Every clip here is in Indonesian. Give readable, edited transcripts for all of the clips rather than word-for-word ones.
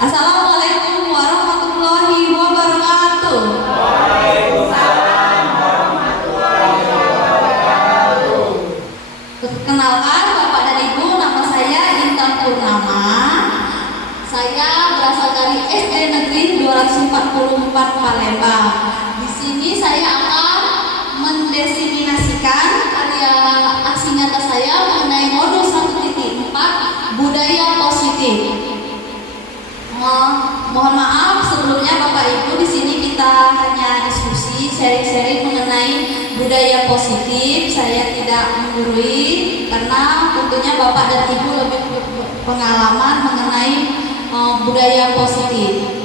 Assalamualaikum warahmatullahi wabarakatuh. Waalaikumsalam warahmatullahi wabarakatuh. Perkenalkan Bapak dan Ibu, nama saya Intan Purnama. Saya berasal dari SD Negeri 244 Palembang. Di sini saya akan mendefinisikan karya aksi nyata saya mengenai modul 1.4 budaya positif. Mohon maaf sebelumnya Bapak Ibu, di sini kita hanya diskusi sharing-sharing mengenai budaya positif. Saya tidak menggurui karena tentunya Bapak dan Ibu lebih pengalaman mengenai budaya positif.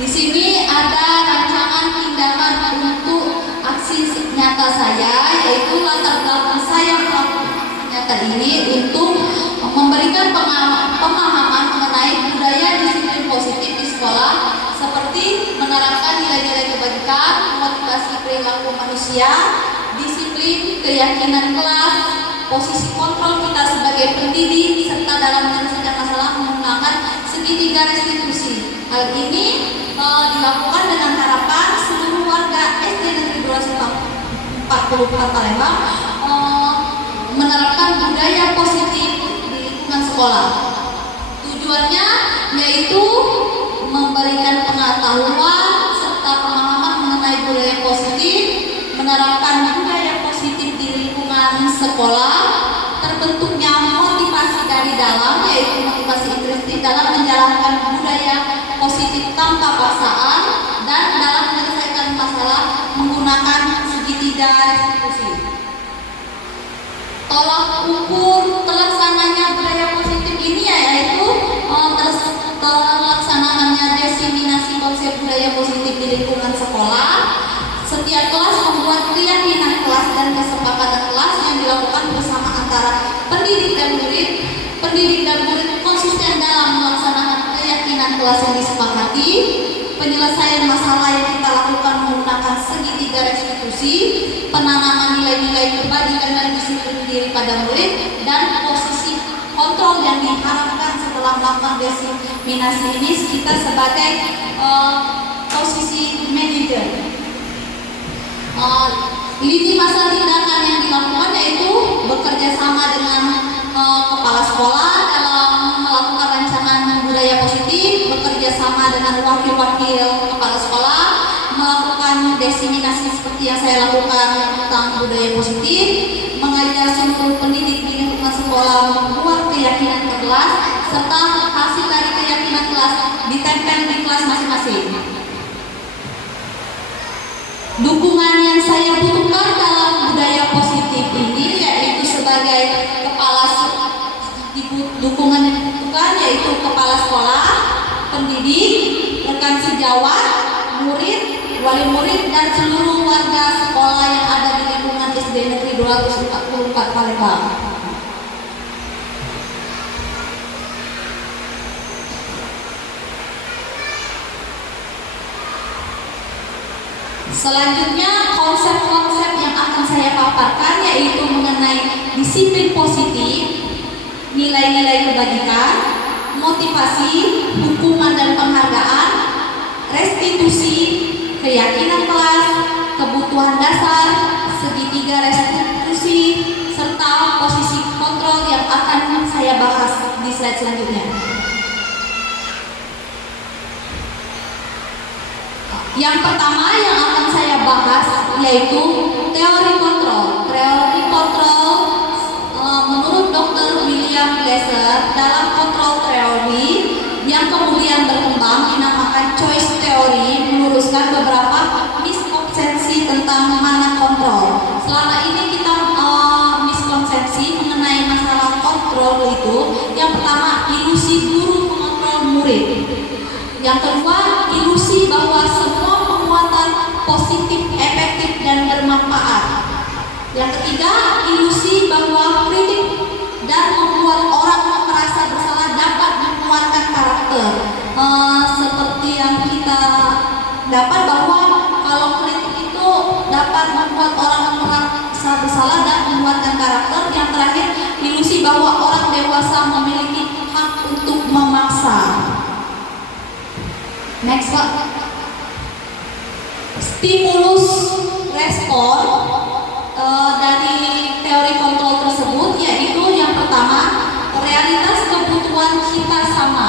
Di sini ada rancangan tindakan untuk aksi nyata saya, yaitu latar belakang saya melakukan nyata ini untuk memberikan pemahaman mengenai budaya disiplin positif di sekolah, seperti menerapkan nilai-nilai kebajikan, motivasi perilaku manusia, disiplin, keyakinan kelas, posisi kontrol kita sebagai pendidik, serta dalam menyelesaikan masalah menggunakan segitiga restitusi. Hal ini dilakukan dengan harapan seluruh warga SD Negeri 244 Palembang menerapkan budaya positif di lingkungan sekolah. Tujuannya yaitu memberikan pengetahuan serta pemahaman mengenai budaya positif, menerapkan budaya positif di lingkungan sekolah, terbentuknya motivasi dari dalam, yaitu motivasi intrinsik dalam menjalankan budaya positif tanpa paksaan, dan dalam menyelesaikan masalah menggunakan segitiga restitusi. Tolak ukur terlaksananya budaya positif ini yaitu terlaksananya diseminasi konsep budaya positif di lingkungan sekolah. Setiap kelas membuat keyakinan kelas dan kesepakatan kelas yang dilakukan bersama antara pendidik dan murid. Pendidik dan murid konsisten dalam melaksanakan keyakinan kelas yang disepakati. Penyelesaian masalah yang kita lakukan menggunakan segitiga restitusi, penanaman nilai-nilai kebajikan dan disiplin diri pada murid, dan posisi kontrol yang diharapkan setelah melakukan diseminasi ini kita sebagai posisi manajer. Lini masa tindakan yang dilakukan yaitu bekerja sama dengan kepala sekolah dalam melakukan rancangan budaya positif, bekerja sama dengan wakil-wakil kepala sekolah, melakukan diseminasi seperti yang saya lakukan tentang budaya positif, mengajar seluruh pendidik di lingkungan sekolah membuat keyakinan kelas, serta hasil dari keyakinan kelas ditempel di kelas masing-masing. Dukungan yang saya butuhkan dalam budaya positif ini yaitu sebagai dukungan yang dibutuhkan yaitu kepala sekolah, pendidik, rekan sejawat, murid, wali murid, dan seluruh warga sekolah yang ada di lingkungan SD Negeri 244 Palembang. Selanjutnya, konsep-konsep yang akan saya paparkan yaitu mengenai disiplin positif, nilai-nilai kebajikan, motivasi, hukuman dan penghargaan, restitusi, keyakinan kelas, kebutuhan dasar, segitiga restitusi, serta posisi kontrol yang akan saya bahas di slide selanjutnya. Yang pertama yang akan saya bahas yaitu teori kontrol. Teori kontrol menurut Dr. William Glasser dalam kontrol teori yang kemudian berkembang dinamakan choice theory, meluruskan beberapa miskonsepsi tentang mana kontrol. Selama ini kita miskonsepsi mengenai masalah kontrol itu, yang pertama ilusi guru mengontrol murid. Yang kedua, ilusi bahwa semua penguatan positif, efektif, dan bermanfaat. Yang ketiga, ilusi bahwa kritik dan membuat orang merasa bersalah dapat menguatkan karakter. Seperti yang kita dapat bahwa kalau kritik itu dapat membuat orang merasa merasa bersalah dan menguatkan karakter. Yang terakhir, ilusi bahwa orang dewasa memiliki hak untuk memaksa. Next, Pak. Stimulus respon dari teori kontrol tersebut yaitu yang pertama, realitas kebutuhan kita sama.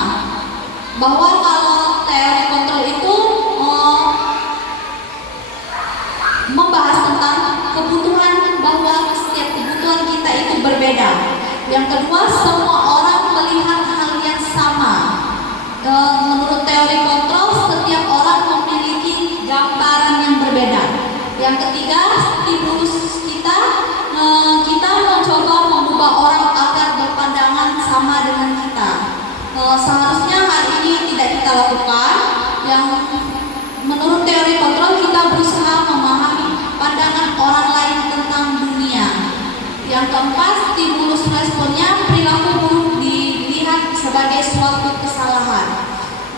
Bahwa kalau teori kontrol itu membahas tentang kebutuhan, bahwa setiap kebutuhan kita itu berbeda. Yang kedua, semua orang melihat hal yang sama. Menurut teori kontrol, setiap orang memiliki gambaran yang berbeda. Yang ketiga, stimulus kita, kita mencoba mengubah orang agar berpandangan sama dengan kita. Seharusnya hal ini tidak kita lakukan. Yang menurut teori kontrol, kita berusaha memahami pandangan orang lain tentang dunia. Yang keempat, stimulus responnya, perilaku buruk dilihat sebagai suatu kesalahan.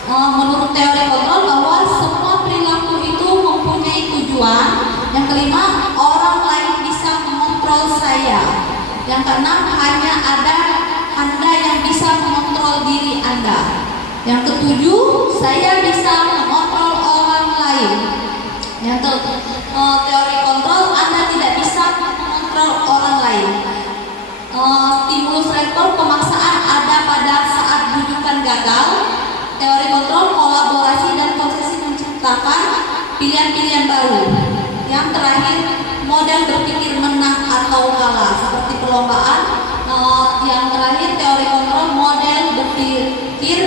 Menurut teori kontrol bahwa semua perilaku itu mempunyai tujuan. Yang kelima, orang lain bisa mengontrol saya. Yang keenam, hanya ada Anda yang bisa mengontrol diri Anda. Yang ketujuh, saya bisa mengontrol orang lain. Yang teori kontrol, Anda tidak bisa mengontrol orang lain. Stimulus respon, pemaksaan ada pada saat rujukan gagal. Teori kontrol, kolaborasi dan konsesi menciptakan pilihan-pilihan baru. Yang terakhir, model berpikir menang atau kalah seperti perlombaan. Yang terakhir, teori kontrol, model berpikir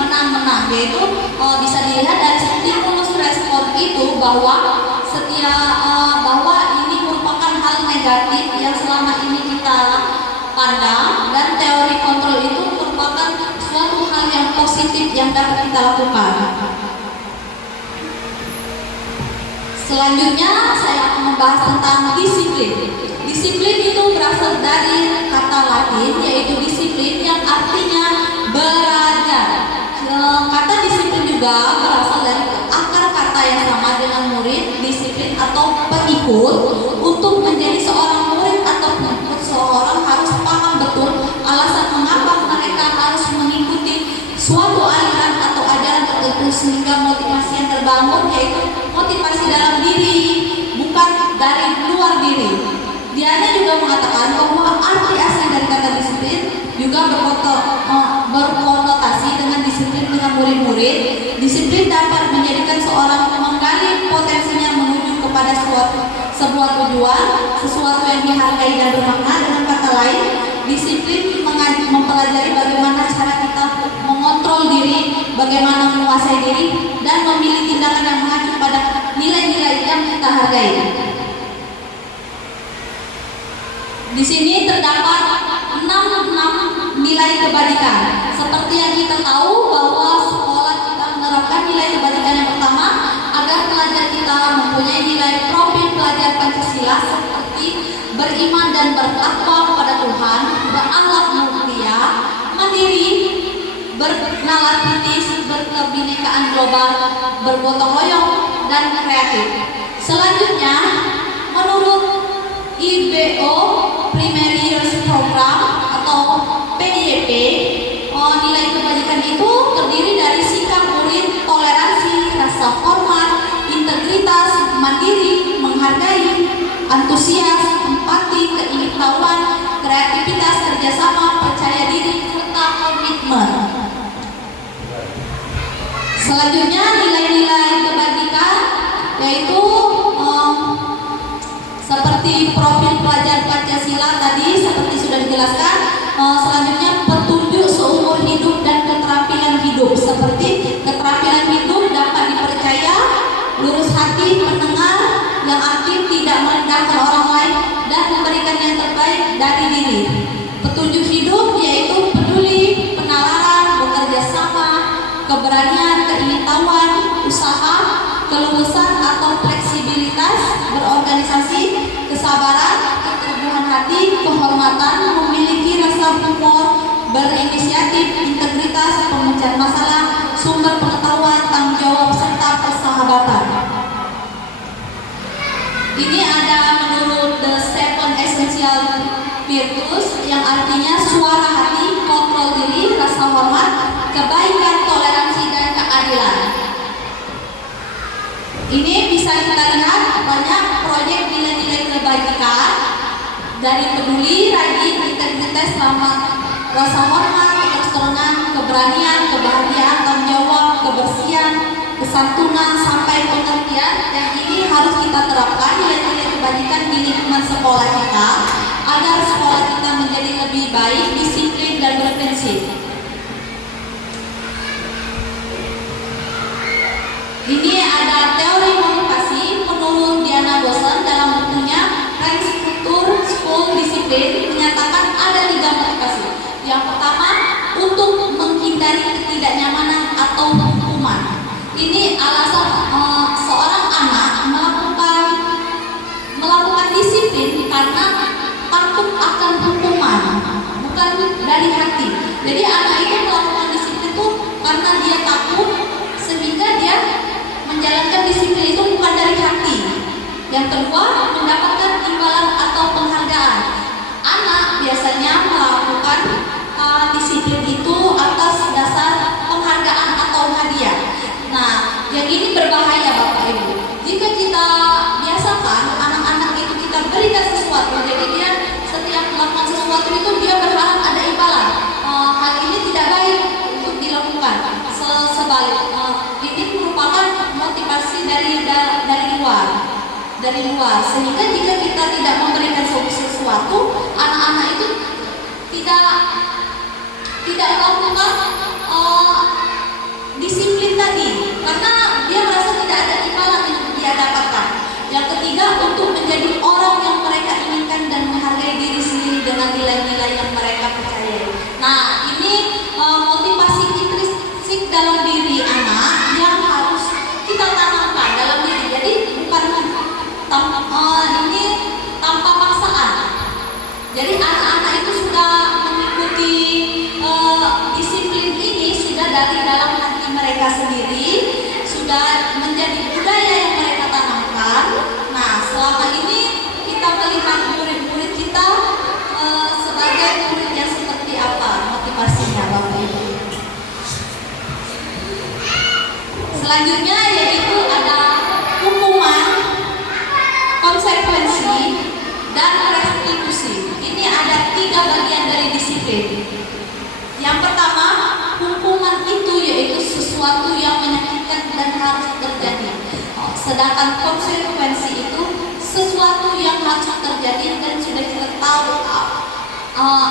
menang-menang, yaitu bisa dilihat dari stimulus respon itu bahwa bahwa ini merupakan hal negatif yang selama ini kita pandang, dan teori kontrol itu merupakan suatu hal yang positif yang dapat kita lakukan. Selanjutnya saya akan membahas tentang disiplin. Disiplin itu berasal dari kata Latin yaitu disiplin yang artinya belajar. Kata disiplin juga berasal dari akar kata yang sama dengan murid, disiplin atau pengikut. Untuk menjadi seorang murid atau pengikut, seorang harus paham betul alasan mengapa mereka harus mengikuti suatu aliran atau ajaran tertentu, sehingga motivasi yang terbangun yaitu motivasi dalam diri, bukan dari luar diri. Diana juga mengatakan bahwa arti asli dari kata disiplin juga berkonotasi dengan disiplin dengan murid-murid. Disiplin dapat menjadikan seorang menggali potensinya menuju kepada sebuah tujuan, sesuatu yang dihargai dan bermakna. Dengan kata lain, disiplin mempelajari bagaimana cara kita mengontrol diri, bagaimana menguasai diri, dan memilih tindakan yang mengacu pada nilai-nilai yang kita hargai. Di sini terdapat 6 nilai kebajikan. Seperti yang kita tahu bahwa sekolah kita menerapkan nilai kebajikan yang pertama agar pelajar kita mempunyai nilai profil pelajar Pancasila seperti beriman dan bertakwa kepada Tuhan, berakhlak mulia, mandiri, bernalar kritis, berkebinekaan global, bergotong royong, dan kreatif. Selanjutnya, menurut IBO Primary Years Program atau PYP, nilai kebajikan itu terdiri dari sikap murid, toleransi, rasa hormat, integritas, mandiri, menghargai, antusias, empati, keingin-tahuan, kreativitas, kerjasama, percaya diri, serta komitmen. Selanjutnya, nilai-nilai kebajikan yaitu seperti profil pelajar Pancasila tadi seperti sudah dijelaskan. Selanjutnya, petunjuk seumur hidup dan keterampilan hidup seperti keterampilan hidup dapat dipercaya, lurus hati, pendengar, yang aktif, tidak merendahkan orang lain, dan memberikan yang terbaik dari diri. Petunjuk hidup yaitu peduli, penalaran, bekerja sama, keberanian, keingintahuan, usaha, keluasan atau fleksibilitas, berorganisasi, kesabaran, keteguhan hati, kehormatan, memiliki rasa humor, berinisiatif, integritas, pemecahan masalah, sumber pengetahuan, tanggung jawab, serta persahabatan. Ini ada menurut The 7 dari peduli, rajin, integritas, selamat, rasa hormat, keterserangan, keberanian, kebahagiaan, tanggung jawab, kebersihan, kesantunan, sampai pengertian. Yang ini harus kita terapkan nilai-nilai kebajikan di lingkungan sekolah kita agar sekolah kita menjadi lebih baik, disiplin, dan berprinsip. Ini ada teori motivasi menurut Diana Bosen dalam bukunya Restruktur School Discipline menyatakan ada 3 motivasi. Yang pertama, untuk menghindari ketidaknyamanan atau hukuman. Ini alasan seorang anak melakukan disiplin karena takut akan hukuman, bukan dari hati. Jadi anak itu melakukan disiplin itu karena dia takut, sehingga dia menjalankan disiplin itu bukan dari hati. Yang kedua, mendapatkan imbalan atau penghargaan. Anak biasanya melakukan disiplin itu atas dasar penghargaan atau hadiah. Nah, yang ini berbahaya Bapak Ibu. Jika kita biasakan anak-anak itu kita berikan sesuatu, jadi dia setiap melakukan sesuatu itu dia berharap ada imbalan. Hal ini tidak baik untuk dilakukan. Sebaliknya, ini merupakan motivasi dari luar. Sehingga jika kita tidak memberikan sesuatu, anak-anak itu tidak melakukan disiplin tadi, karena dia merasa tidak ada imbalan yang dia dapatkan. Yang ketiga, untuk menjadi orang yang mereka inginkan dan menghargai diri sendiri dengan nilai-nilai yang mereka percayai. Nah, ini motivasi intrinsik dalam diri anak yang harus kita tanamkan dalam diri. Jadi bukan ini tanpa paksaan. Jadi anak-anak itu sudah mengikuti disiplin ini sudah dari dalam hati mereka sendiri, sudah menjadi budaya yang mereka tanamkan. Nah, selama ini kita melihat murid-murid kita sebagai murid yang seperti apa motivasinya Bapak Ibu. Selanjutnya yaitu ada hukuman, konsekuensi, dan restitusi. Ini ada 3 bagian dari disiplin. Yang pertama, hukuman itu yaitu sesuatu yang menyakitkan dan harus terjadi. Sedangkan konsekuensi itu sesuatu yang harus terjadi dan sudah kita tahu.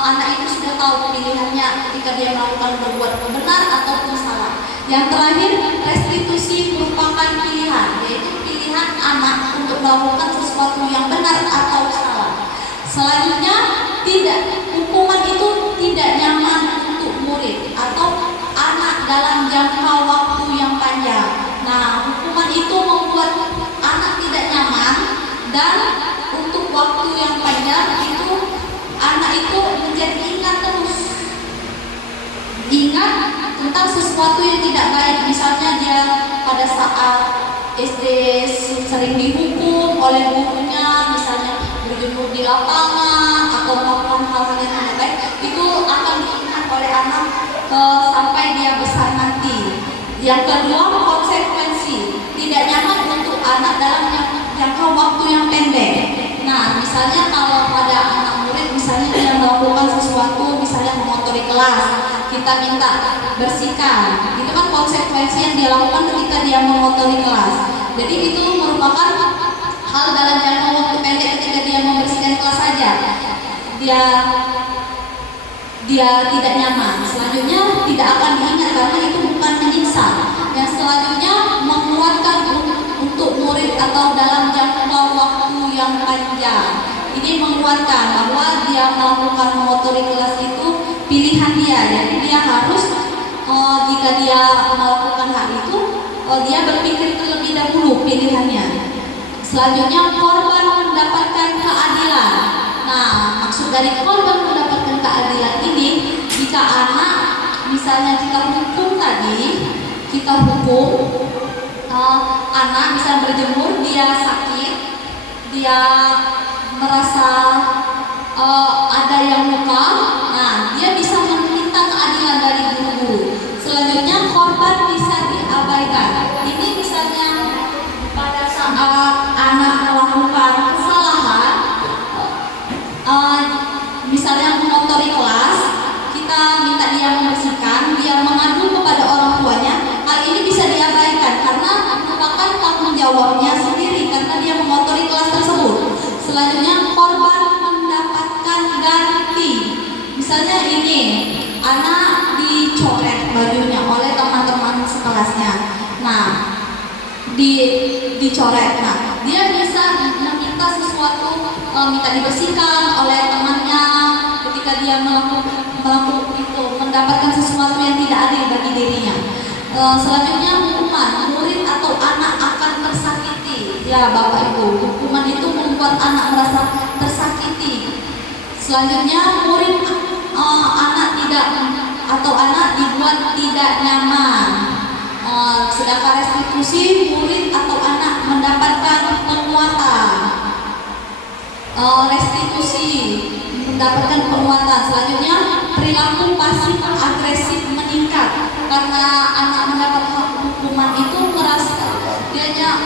Anak itu sudah tahu pilihannya ketika dia melakukan berbuat benar ataupun salah. Yang terakhir, restitusi merupakan pilihan, yaitu pilihan anak untuk melakukan sesuatu yang benar atau salah. Selanjutnya, hukuman itu tidak nyaman untuk murid atau anak dalam jangka waktu yang panjang. Nah, hukuman itu membuat anak tidak nyaman, dan untuk waktu yang panjang itu anak itu menjadi ingat tentang sesuatu yang tidak baik. Misalnya dia pada saat SD sering dihukum oleh gurunya, misalnya berjemur di lapangan atau melakukan hal-hal yang tidak baik, itu akan diingat oleh anak sampai dia besar nanti. Yang kedua, konsekuensi tidak nyaman untuk anak dalam jangka waktu yang pendek. Nah, misalnya kalau pada anak murid, misalnya dia melakukan sesuatu, misalnya mengotori kelas, kita minta bersihkan, itu kan konsekuensi yang dia lakukan ketika dia mengotori kelas. Jadi itu merupakan hal dalam jangka waktu pendek ketika dia membersihkan kelas saja. Dia tidak nyaman. Selanjutnya tidak akan diingat karena itu bukan menyiksa. Yang selanjutnya menguatkan untuk murid atau dalam jangka waktu yang panjang. Ini menguatkan bahwa dia melakukan mengotori kelas itu pilihan dia. Jadi dia harus jika dia melakukan hal itu, dia berpikir terlebih dahulu pilihannya. Selanjutnya, korban mendapatkan keadilan. Nah, maksud dari korban mendapatkan keadilan ini, jika anak misalnya kita hukum anak bisa berjemur, dia sakit, dia merasa ada yang luka, nah dia bisa meminta keadilan dari guru. Selanjutnya, korban bisa diabaikan. Ini misalnya pada saat anak melakukan kesalahan, Eh, misalnya mengotori kelas, kita minta dia membersihkan, dia mengadu kepada orang tuanya, hal ini bisa diabaikan karena merupakan tanggung jawabnya sendiri karena dia mengotori kelas tersebut. Selanjutnya, korban mendapatkan ganti. Misalnya ini, anak dicoret bajunya oleh teman-teman sekelasnya. Nah, dicoret. Nah, dia bisa meminta sesuatu, minta dibersihkan oleh temannya ketika dia melakukan itu, mendapatkan sesuatu yang tidak adil bagi dirinya. Selanjutnya, hukuman murid atau anak akan tersakiti. Ya, Bapak Ibu, hukuman itu membuat anak merasa tersakiti. Selanjutnya, murid anak tidak atau anak dibuat tidak nyaman. Sedangkan restitusi, murid atau anak mendapatkan penguatan. Restitusi mendapatkan penguatan. Selanjutnya, perilaku pasif agresif meningkat karena anak mendapat hukuman itu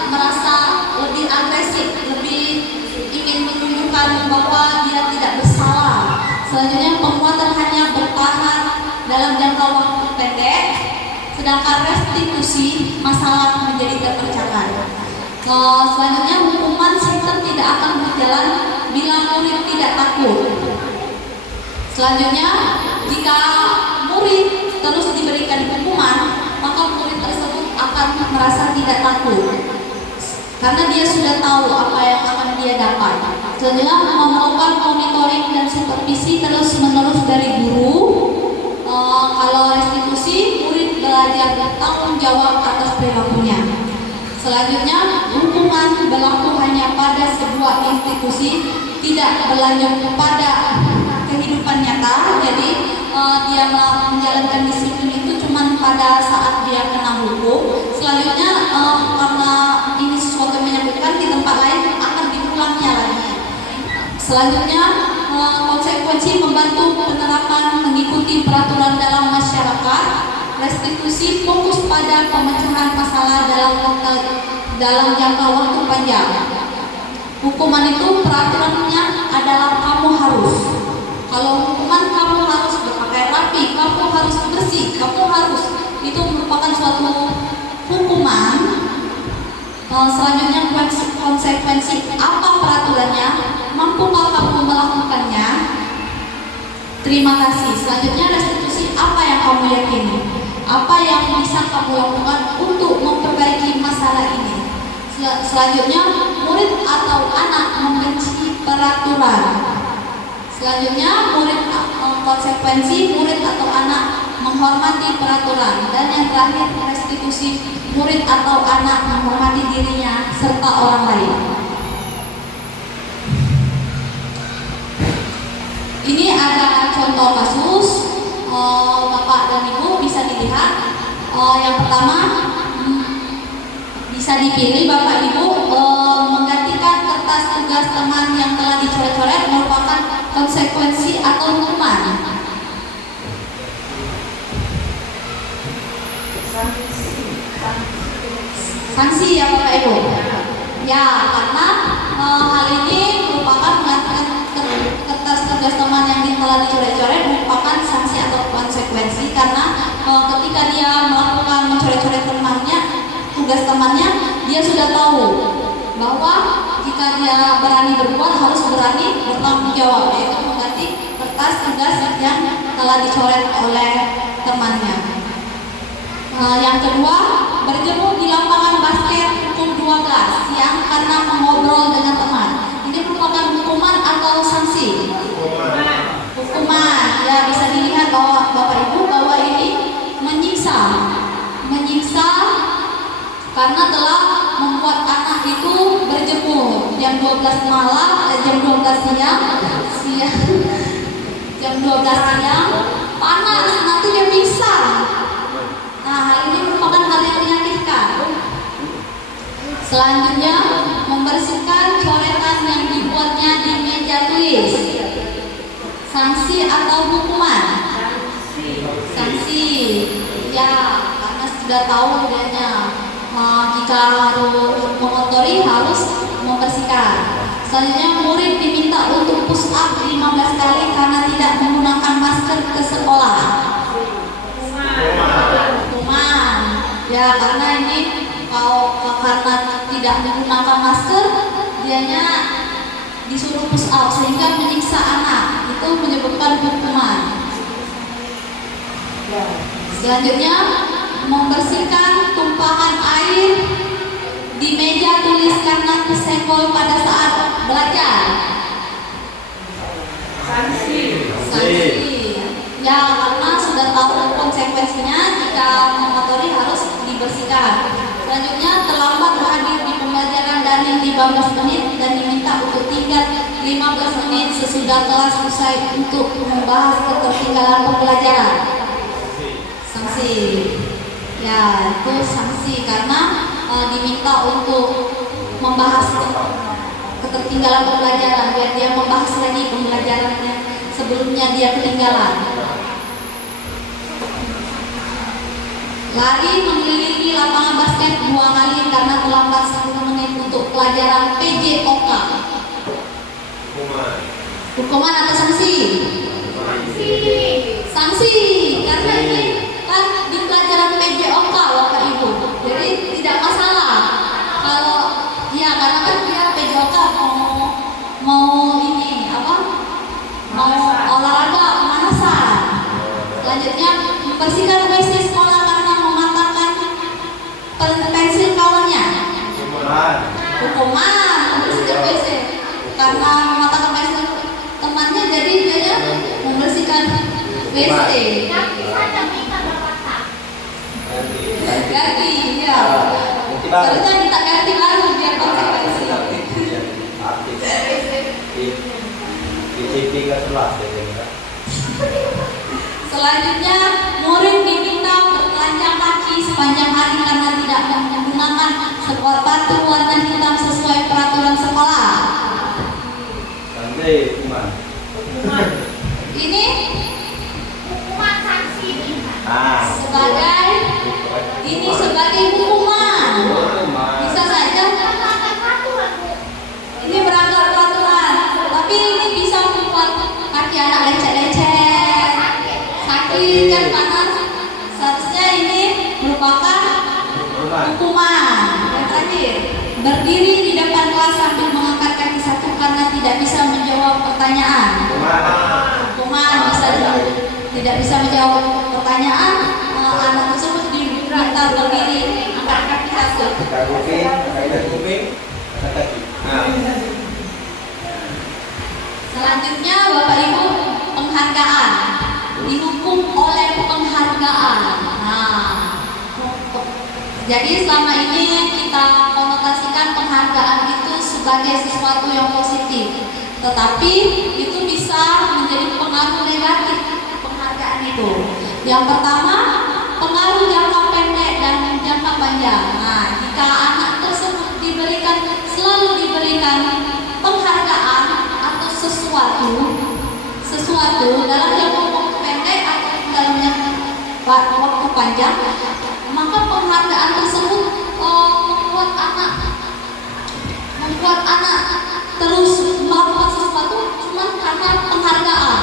merasa lebih agresif, lebih ingin menunjukkan bahwa dia tidak bersalah. Selanjutnya, penguatan hanya bertahan dalam jangka waktu pendek, sedangkan restitusi masalah menjadi terpecahkan. Selanjutnya, hukuman sistem tidak akan berjalan bila murid tidak takut. Selanjutnya, jika murid terus diberikan hukuman, maka murid tersebut akan merasa tidak takut karena dia sudah tahu apa yang akan dia dapat. Selanjutnya, memerlukan monitoring dan supervisi terus-menerus dari guru. Kalau restitusi, murid belajar bertanggung jawab atas perilakunya. Selanjutnya, hukuman berlaku hanya pada sebuah institusi, tidak berlanjut pada kehidupan nyata. Jadi dia menjalankan disiplin itu cuma pada saat dia kena hukum. Selanjutnya, karena ini sesuatu yang menyakitkan, di tempat lain akan diulangnya lagi. Selanjutnya, konsekuensi membantu penerapan mengikuti peraturan dalam masyarakat. Restitusi fokus pada pemecahan masalah dalam jangka waktu panjang. Hukuman itu peraturannya adalah kamu harus. Kalau hukuman kamu harus berpakaian rapi, kamu harus bersih, kamu harus, itu merupakan suatu hukuman. Selanjutnya, konsekuensi apa peraturannya? Mampukah kamu melakukannya? Terima kasih. Selanjutnya, restitusi apa yang kamu yakini? Apa yang bisa kamu lakukan untuk memperbaiki masalah ini? Selanjutnya, murid atau anak membenci peraturan. Selanjutnya, konsekuensi murid atau anak menghormati peraturan. Dan yang terakhir, restitusi, murid atau anak menghormati dirinya serta orang lain. Ini ada contoh kasus, Bapak dan Ibu bisa dilihat. Yang pertama, bisa dipilih Bapak Ibu menggantikan kertas tugas teman yang telah dicoret-coret merupakan konsekuensi atau hukuman. Sanksi ya Bapak Ibu. Ya, karena hal ini merupakan menggantikan kertas tugas teman yang telah dicoret-coret merupakan sanksi atau konsekuensi karena ketika dia melakukan mencoret-coret temannya, tugas temannya, dia sudah tahu bahwa jika dia berani berbuat harus berani bertanggung jawab, yaitu mengganti kertas tugas yang telah dicoret oleh temannya. Yang kedua, berjemur di lapangan basket pukul 12 siang karena mengobrol dengan teman. Ini merupakan hukuman atau sanksi? Hukuman. Ya, bisa dilihat bahwa Bapak Ibu bahwa ini menyiksa karena telah membuat anak itu berjemur jam 12 malam, jam 12 siang, jam 12 siang, panas, nanti dia pingsan. Nah, hal ini merupakan hal yang menyakitkan. Selanjutnya, membersihkan coretan yang dibuatnya di meja tulis. Sanksi atau hukuman? Sanksi. Ya, karena sudah tahu dianya jika mengotori harus membersihkan. Selanjutnya, murid diminta untuk push up 5 Ya, karena ini karena tidak menggunakan masker, dianya disuruh push up sehingga menyiksa anak, itu menyebabkan hukuman. Selanjutnya, membersihkan tumpahan air di meja tulis karena tersenggol pada saat belajar. Sanksi. Ya, karena sudah tahu konsekuensinya jika mengotori harus dibersihkan. Selanjutnya, terlambat hadir di pembelajaran daring 15 menit dan diminta untuk tinggal 15 menit sesudah kelas usai untuk membahas ketertinggalan pembelajaran. Sanksi. Ya, itu sanksi karena diminta untuk membahas ketertinggalan pembelajaran, biar dia membahas lagi pembelajarannya sebelumnya dia ketinggalan. Lari mengelilingi lapangan basket 2 kali karena terlambat 10 menit untuk pelajaran PJOK. Hukuman atau sanksi? Sanksi, karena ini kan di pelajaran PJOK Bapak Ibu, jadi tidak masalah kalau ya, karena kan dia PJOK mau ini apa, mau olahraga pemanasan. Selanjutnya, membersihkan WC sekolah karena mematahkan pensil kawannya. Hukuman membersihkan WC karena mematahkan pensil temannya, jadi dia membersihkan WC. Ganti, ya. Harusnya kita ganti baru biar konsekuensi. Selanjutnya, murid diminta bertelanjang kaki sepanjang hari karena tidak menggunakan sepatu warna hitam sesuai peraturan sekolah. Ini sebagai hukuman. Bisa saja ini berangkat peraturan, tapi ini bisa membuat kaki anak lecet-lecet, sakit kan, karena seharusnya ini merupakan hukuman. Yang terakhir, berdiri di depan kelas sambil mengangkat kaki satu karena tidak bisa menjawab pertanyaan. Hukuman tidak bisa menjawab pertanyaan, anak tersebut diminta berdiri angkat kaki satu. Selanjutnya Bapak Ibu, penghargaan, dihukum oleh penghargaan. Jadi selama ini kita konotasikan penghargaan itu sebagai sesuatu yang positif, tetapi itu bisa menjadi pengaruh negatif penghargaan itu. Yang pertama, pengaruh jangka pendek dan jangka panjang. Jika anak tersebut selalu diberikan penghargaan atau sesuatu dalam jangka waktu pendek atau dalam jangka waktu panjang, maka penghargaan tersebut membuat anak terus melakukan sesuatu cuma karena penghargaan,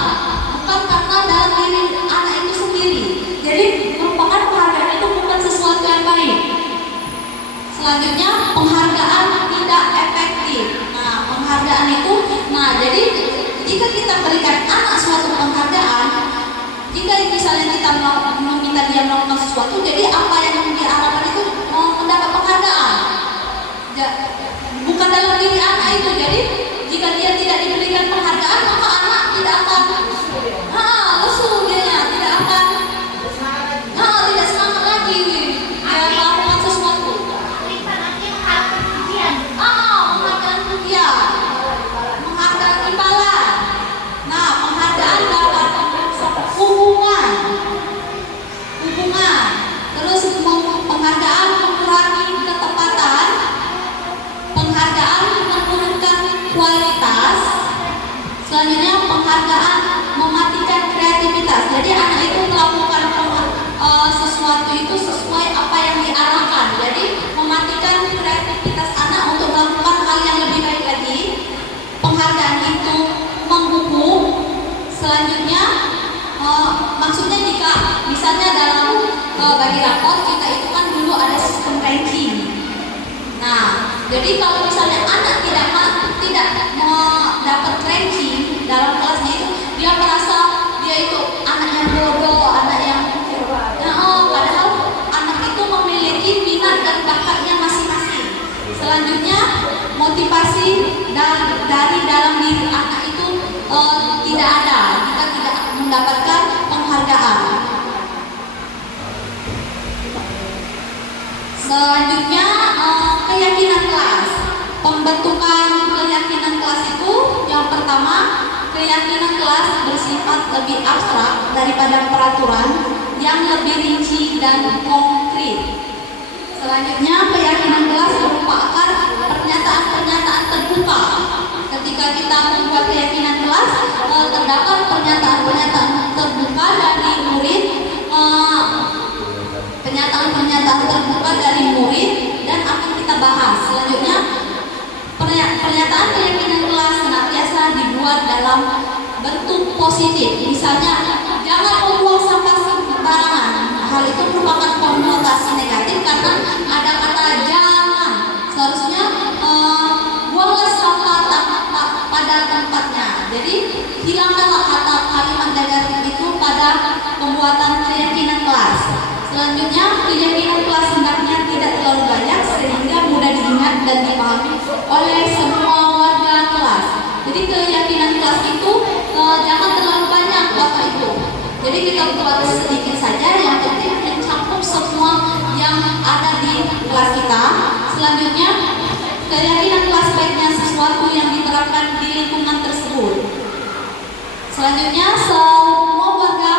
bukan karena dalam diri anak itu sendiri. Jadi merupakan penghargaan itu bukan sesuatu yang baik. Selanjutnya, penghargaan tidak efektif. Penghargaan itu, jadi jika kita berikan anak suatu penghargaan, jika misalnya kita meminta dia melakukan sesuatu, jadi apa yang dia harapkan itu mendapat penghargaan, bukan dalam diri anak itu. Jadi jika dia tidak diberikan penghargaan, maka anak tidak akan lesu, dia tidak akan tidak semangat lagi dia melakukan sesuatu. Penghargaan pujian, penghargaan imbalan. Penghargaan dapat hubungan, terus penghargaan mengurangi ketepatan, penghargaan menurunkan kualitas. Selanjutnya, penghargaan mematikan kreativitas. Jadi anak itu melakukan sesuatu itu sesuai apa yang diarahkan. Jadi mematikan kreativitas anak untuk melakukan hal yang lebih baik lagi. Penghargaan itu menghukum. Selanjutnya, maksudnya jika misalnya dalam bagi rapor kita itu kan dulu ada Jadi kalau misalnya anak tidak mau dapat ranking dalam kelasnya itu, dia merasa dia itu anak yang bodoh, anak yang padahal anak itu memiliki minat dan bakatnya masing-masing. Selanjutnya, motivasi dari dalam diri anak itu tidak ada, kita tidak mendapatkan penghargaan. Selanjutnya, keyakinan kelas. Pembentukan keyakinan kelas itu, yang pertama, keyakinan kelas bersifat lebih abstrak daripada peraturan yang lebih rinci dan konkret. Selanjutnya, keyakinan kelas merupakan pernyataan-pernyataan terbuka. Ketika kita membuat keyakinan kelas, terdapat pernyataan-pernyataan terbuka dari murid, pernyataan-pernyataan terbuka dari murid, dan akan kita bahas. Selanjutnya, pernyataan keyakinan kelas senantiasa dibuat dalam bentuk positif. Misalnya, jangan membuang sampah sembarangan. Hal itu merupakan konotasi negatif karena ada kata jangan. Seharusnya buanglah sampah pada tempatnya. Jadi hilangkanlah kata kalimat negatif itu pada pembuatan keyakinan kelas. Selanjutnya, keyakinan kelas hendaknya tidak terlalu banyak sehingga mudah diingat dan dipahami oleh semua warga kelas. Jadi keyakinan kelas itu jangan terlalu banyak Bapak Ibu. Jadi kita buat sedikit saja, yang penting mencakup semua yang ada di kelas kita. Selanjutnya, keyakinan kelas baiknya sesuatu yang diterapkan di lingkungan tersebut. Selanjutnya, semua warga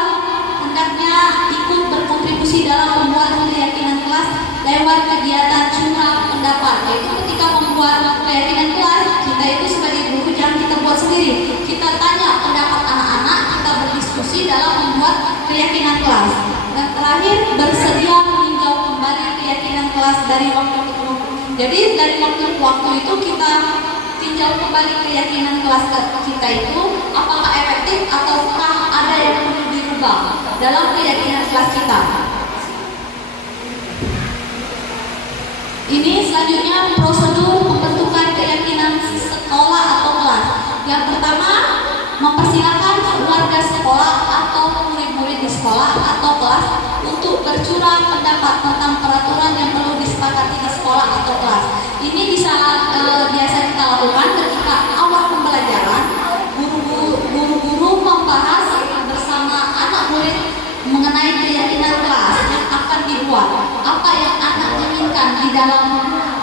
hendaknya ikut berkontribusi dalam membuat keyakinan kelas lewat kegiatan curhat pendapat. Yaitu ketika membuat keyakinan kelas, kita itu sebagai guru jangan kita buat sendiri. Kita tanya pendapat anak-anak, kita berdiskusi dalam membuat keyakinan kelas. Dan terakhir, bersedia meninjau kembali keyakinan kelas dari waktu ke waktu. Jadi dari waktu ke waktu itu kita tinjau kembali keyakinan kelas kita itu apakah efektif ataukah ada yang perlu dirubah dalam keyakinan kelas kita. Ini selanjutnya prosedur pembentukan keyakinan sekolah atau kelas. Yang pertama, mempersilakan warga sekolah atau murid-murid di sekolah atau kelas untuk bercurah pendapat tentang peraturan yang perlu disepakati di sekolah atau kelas. Ini bisa biasa kita lakukan ketika awal pembelajaran, guru-guru membahas bersama anak murid mengenai keyakinan kelas yang akan dibuat. Apa yang anak inginkan di dalam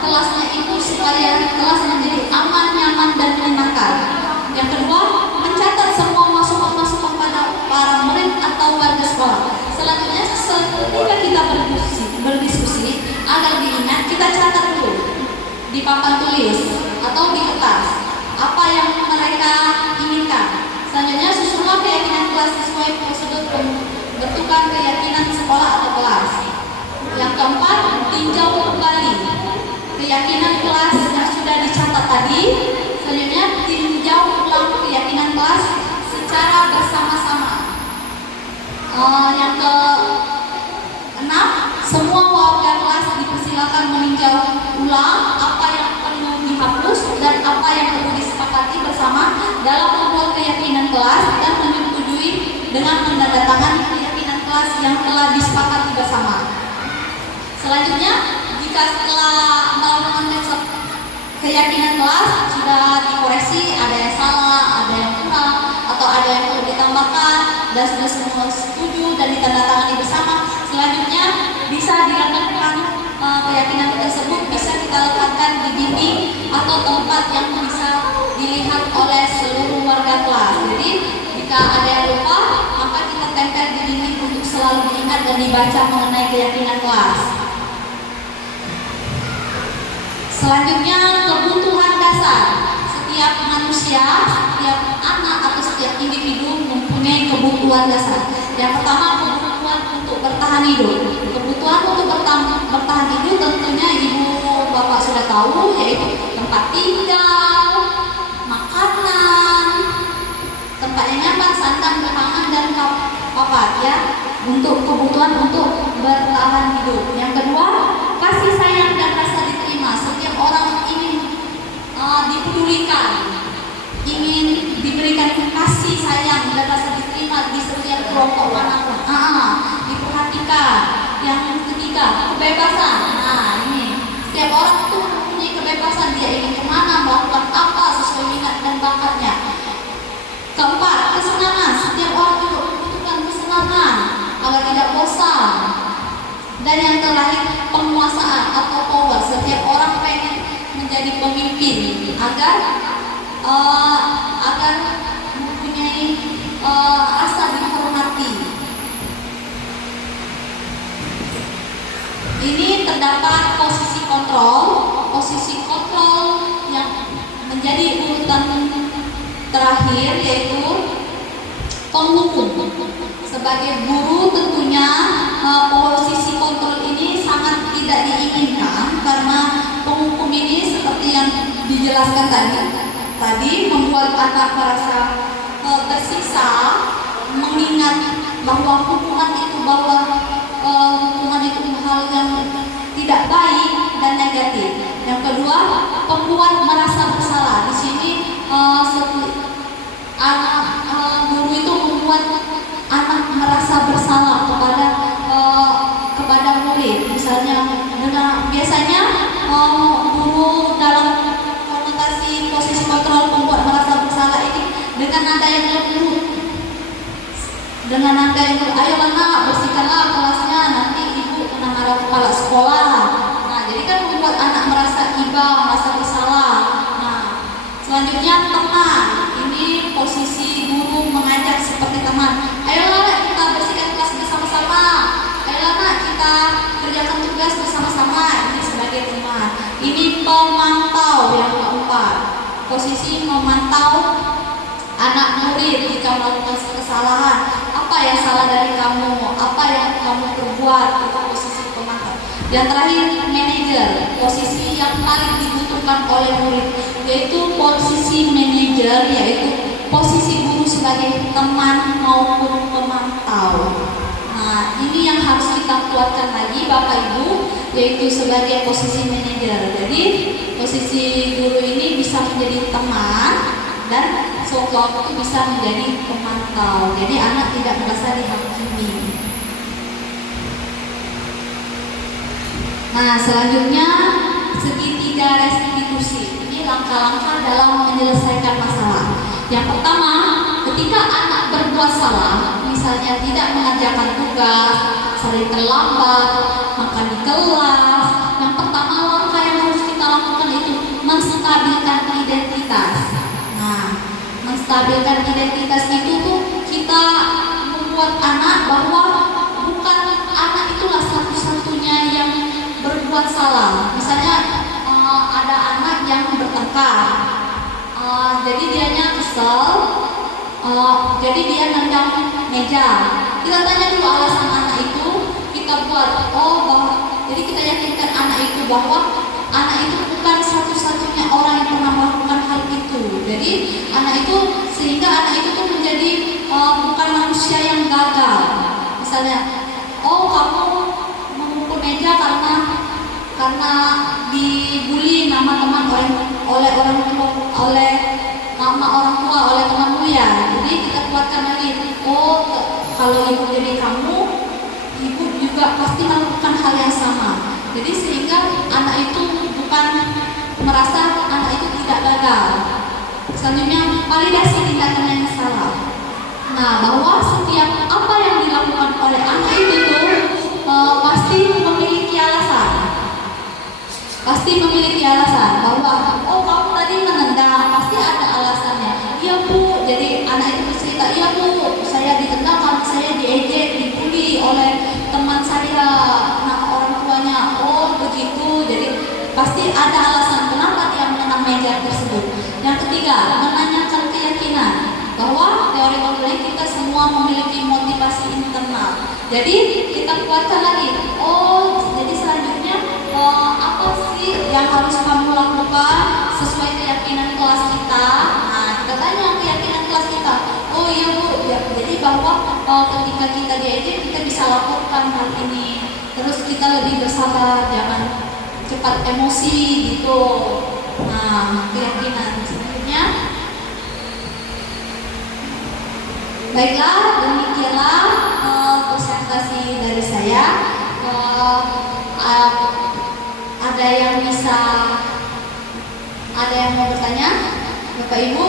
kelasnya itu supaya kelas menjadi aman, nyaman, dan menyenangkan. Yang kedua, mencatat semua masukan-masukan pada para murid atau warga sekolah. Selanjutnya, ketika kita berdiskusi agar diingat, kita catat dulu di papan tulis atau di kertas apa yang mereka inginkan. Selanjutnya, susunlah keyakinan kelas sesuai prosedur pembentukan keyakinan sekolah atau kelas. Yang keempat, tinjau kembali keyakinan kelas yang sudah dicatat tadi. Selanjutnya, tinjau ulang keyakinan kelas secara bersama-sama. Yang keenam, semua warga kelas dipersilakan meninjau ulang apa yang perlu dihapus dan apa yang perlu disepakati bersama dalam membuat keyakinan kelas dan menyetujui dengan menandatangani keyakinan kelas yang telah disepakati bersama. Selanjutnya, jika setelah melakukan keyakinan kelas sudah dikoreksi, ada yang salah, ada yang kurang, atau ada yang perlu ditambahkan dan sudah semua setuju dan ditandatangani bersama, selanjutnya bisa dilakukan keyakinan tersebut bisa kita letakkan di dinding atau tempat yang bisa dilihat oleh seluruh warga kelas. Jadi jika ada yang lupa, maka kita tempel di dinding untuk selalu diingat dan dibaca mengenai keyakinan kelas. Selanjutnya, kebutuhan dasar. Setiap manusia, setiap anak atau setiap individu mempunyai kebutuhan dasar. Yang pertama, kebutuhan untuk bertahan hidup. Kebutuhan untuk bertahan hidup tentunya ibu bapak sudah tahu, yaitu tempat tinggal, makanan, tempat yang nyaman, sandan, pangan, dan papat ya. Untuk kebutuhan untuk bertahan hidup. Yang kedua, kasih sayang dan rasa diterima. Setiap orang ingin dipedulikan, ingin diberikan kasih sayang dan rasa diterima di setiap kelompok manapun. Diperhatikan. Yang ketiga, kebebasan. Nah, ini setiap orang itu mempunyai kebebasan, dia ingin kemana, melakukan apa sesuai minat dan bakatnya. Keempat, kesenangan. Setiap orang itu membutuhkan kesenangan agar tidak bosan. Dan yang terakhir, penguasaan atau power. Setiap orang pengen menjadi pemimpin agar mempunyai rasa dihormati. Ini terdapat posisi kontrol yang menjadi urutan terakhir, yaitu penghukum. Sebagai guru tentunya posisi kontrol ini sangat tidak diinginkan, karena penghukum ini seperti yang dijelaskan tadi membuat anak merasa tersiksa, mengingat bahwa hukuman itu hal yang tidak baik dan negatif. Yang kedua, pembuat merasa bersalah. Di sini guru itu membuat anak merasa bersalah kepada murid. Misalnya biasanya guru dalam konotasi posisi kontrol pembuat merasa bersalah ini dengan nada yang lembut, ayo anak bersihkanlah kelasnya, nanti ibu kena marah kepala sekolah. Nah, jadi kan membuat anak merasa iba, merasa bersalah. Nah, selanjutnya teman. Ini posisi guru mengajak seperti teman. Ayolah kita bersihkan kelas bersama-sama. Ayolah kita kerjakan tugas bersama-sama. Ini sebagai teman. Ini pemantau yang keempat. Posisi memantau anak murid jika melakukan kesalahan. Apa yang salah dari kamu? Apa yang kamu perbuat? Itu posisi pemantau. Yang terakhir, manajer. Posisi yang paling dibutuhkan oleh murid, yaitu posisi manajer, yaitu posisi guru sebagai teman maupun pemantau. Nah, ini yang harus kita kuatkan lagi Bapak Ibu, yaitu sebagai posisi manajer. Jadi posisi guru ini bisa menjadi teman dan sewaktu-waktu bisa menjadi pemantau. Jadi anak tidak merasa dihakimi. Nah, selanjutnya segitiga restitusi. Ini langkah-langkah dalam menyelesaikan masalah. Yang pertama, ketika anak berbuat salah, misalnya tidak mengerjakan tugas, sering terlambat, makan di kelas, yang pertama langkah yang harus kita lakukan itu menstabilkan identitas. Nah, menstabilkan identitas itu tuh kita membuat anak bahwa bukan anak itulah satu-satunya yang berbuat salah. Misalnya ada anak yang bertengkar, jadi dianya kesel, jadi dia nendang meja. Kita tanya dulu alasan anak itu, kita buat jadi kita yakinkan anak itu bahwa anak itu bukan satu-satunya orang yang pernah melakukan hal itu. Jadi sehingga anak itu tuh menjadi bukan manusia yang gagal. Misalnya, kamu memukul meja karena dibully nama teman oleh temanmu ya. Jadi kita kuatkan lagi. Kalau ibu jadi kamu, ibu juga pasti melakukan hal yang sama. Jadi sehingga anak itu bukan merasa anak itu tidak gagal. Selanjutnya, validasi tindakan yang salah. Nah, bahwa setiap apa yang dilakukan oleh anak itu tuh pasti memiliki alasan. Bahwa kamu tadi menendang, pasti ada alasannya. Iya Bu, jadi anak itu bercerita, iya Bu, saya ditendang karena saya diejek, dibully oleh teman saya, orang tuanya. Begitu, jadi pasti ada alasan kenapa dia menendang meja tersebut. Yang ketiga, menanyakan keyakinan bahwa teori kontrol kita semua memiliki motivasi internal. Jadi kita kuatkan lagi. Jadi selanjutnya apa sih yang harus kamu lakukan sesuai keyakinan kelas kita? Nah, kita tanya keyakinan kelas kita. Iya Bu, jadi bahwa ketika kita diejek kita bisa laporkan hal ini. Terus kita lebih bersabar, jangan cepat emosi gitu. Nah, keyakinan selanjutnya. Baiklah, demikianlah presentasi dari saya. Ada yang mau bertanya, Bapak Ibu?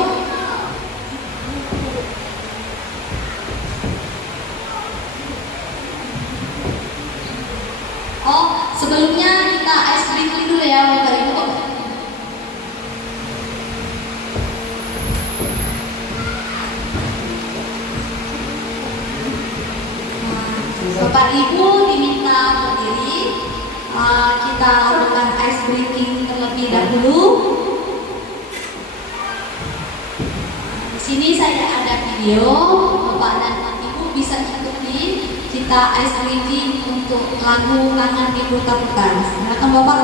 Oh, sebelumnya kita ice breaking dulu ya, Bapak Ibu. Bapak Ibu diminta berdiri. Kita lakukan ice breaking terlebih dahulu. Di sini saya ada video. Bapak dan Ibu bisa ikuti kita ice breaking untuk lagu Tangan Diputar-putar. Silakan Bapak.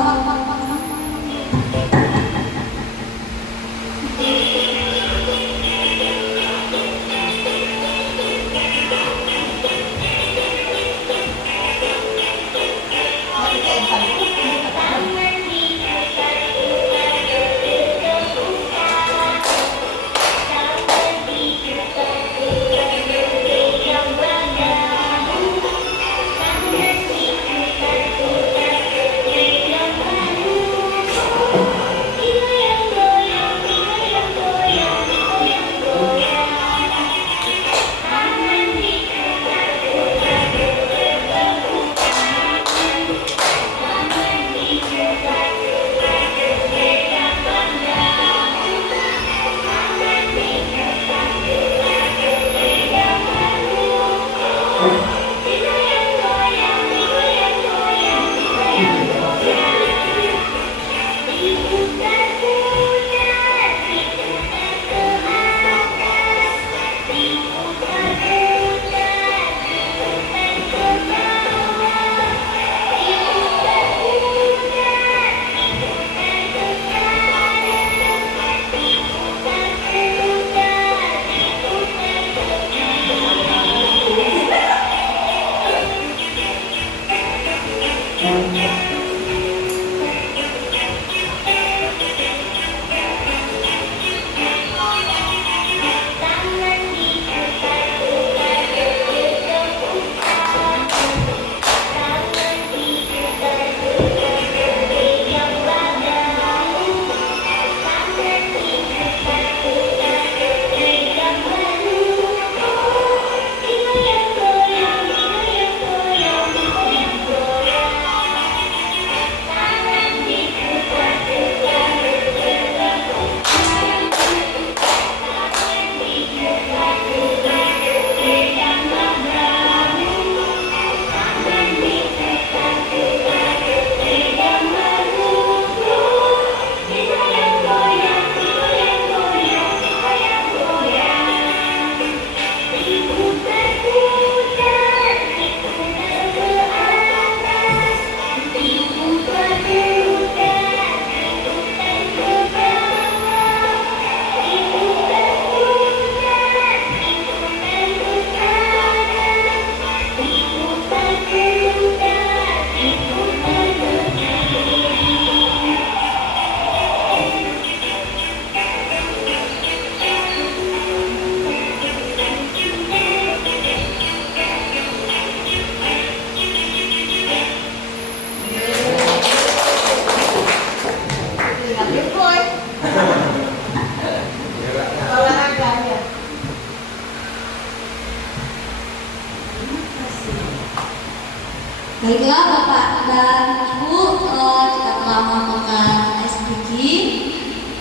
Baiklah Bapak dan Ibu, kita telah melakukan SPG.